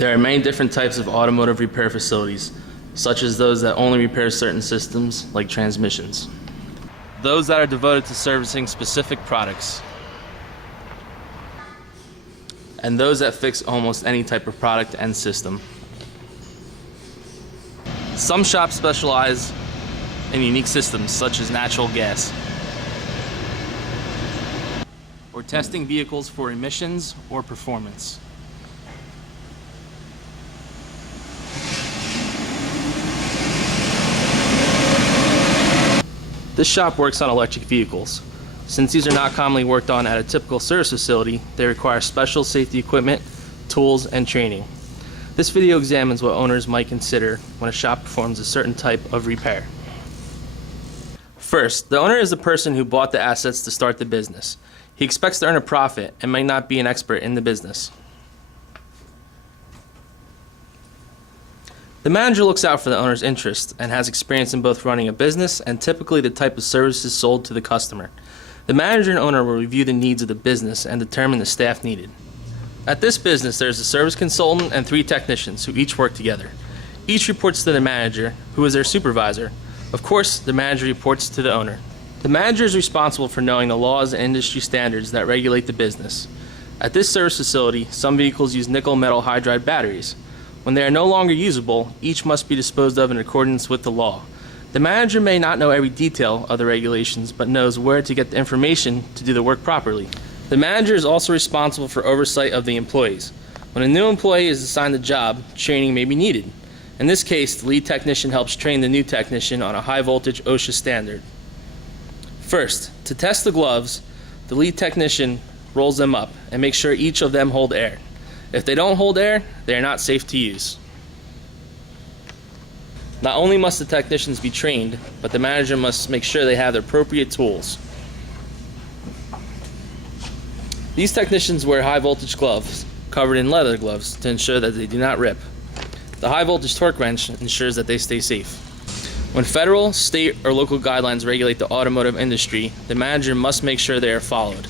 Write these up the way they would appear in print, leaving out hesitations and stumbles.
There are many different types of automotive repair facilities, such as those that only repair certain systems, like transmissions. Those that are devoted to servicing specific products. And those that fix almost any type of product and system. Some shops specialize in unique systems, such as natural gas, or testing vehicles for emissions or performance. This shop works on electric vehicles. Since these are not commonly worked on at a typical service facility, they require special safety equipment, tools, and training. This video examines what owners might consider when a shop performs a certain type of repair. First, the owner is the person who bought the assets to start the business. He expects to earn a profit and may not be an expert in the business. The manager looks out for the owner's interest and has experience in both running a business and typically the type of services sold to the customer. The manager and owner will review the needs of the business and determine the staff needed. At this business, there is a service consultant and 3 technicians who each work together. Each reports to the manager, who is their supervisor. Of course, the manager reports to the owner. The manager is responsible for knowing the laws and industry standards that regulate the business. At this service facility, some vehicles use nickel metal hydride batteries. When they are no longer usable, each must be disposed of in accordance with the law. The manager may not know every detail of the regulations, but knows where to get the information to do the work properly. The manager is also responsible for oversight of the employees. When a new employee is assigned a job, training may be needed. In this case, the lead technician helps train the new technician on a high voltage OSHA standard. First, to test the gloves, the lead technician rolls them up and makes sure each of them hold air. If they don't hold air, they are not safe to use. Not only must the technicians be trained, but the manager must make sure they have the appropriate tools. These technicians wear high voltage gloves, covered in leather gloves, to ensure that they do not rip. The high voltage torque wrench ensures that they stay safe. When federal, state, or local guidelines regulate the automotive industry, the manager must make sure they are followed.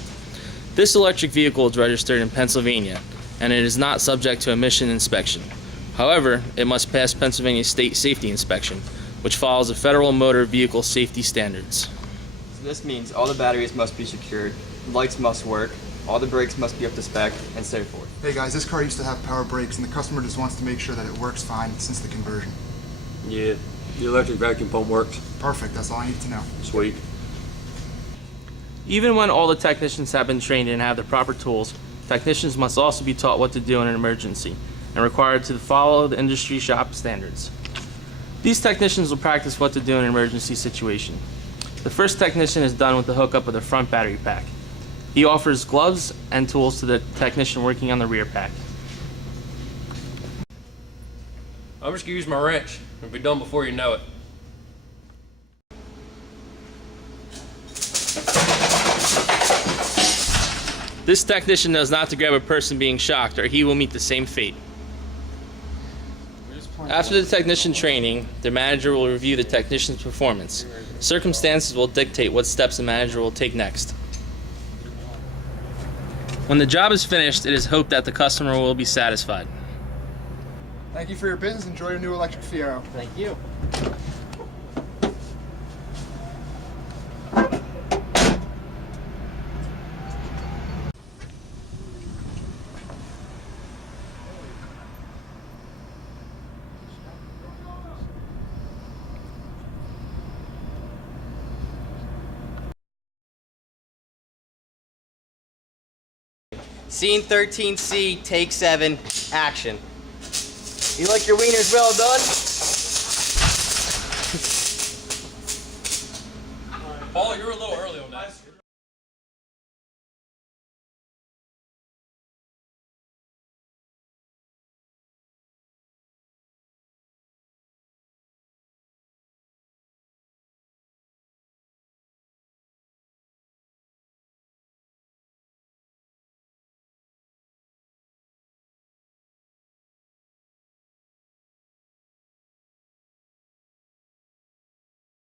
This electric vehicle is registered in Pennsylvania, and it is not subject to emission inspection. However, it must pass Pennsylvania State Safety Inspection, which follows the federal motor vehicle safety standards. So this means all the batteries must be secured, lights must work, all the brakes must be up to spec, and so forth. Hey guys, this car used to have power brakes and the customer just wants to make sure that it works fine since the conversion. Yeah, the electric vacuum pump works. Perfect, that's all I need to know. Sweet. Even when all the technicians have been trained and have the proper tools, technicians must also be taught what to do in an emergency and required to follow the industry shop standards. These technicians will practice what to do in an emergency situation. The first technician is done with the hookup of the front battery pack. He offers gloves and tools to the technician working on the rear pack. I'm just gonna use my wrench. It'll be done before you know it. This technician knows not to grab a person being shocked or he will meet the same fate. After the technician training, the manager will review the technician's performance. Circumstances will dictate what steps the manager will take next. When the job is finished, it is hoped that the customer will be satisfied. Thank you for your business. Enjoy your new electric Fiero. Thank you. Scene 13C, take 7, action. You like your wieners well done? Paul, you're a little early on that.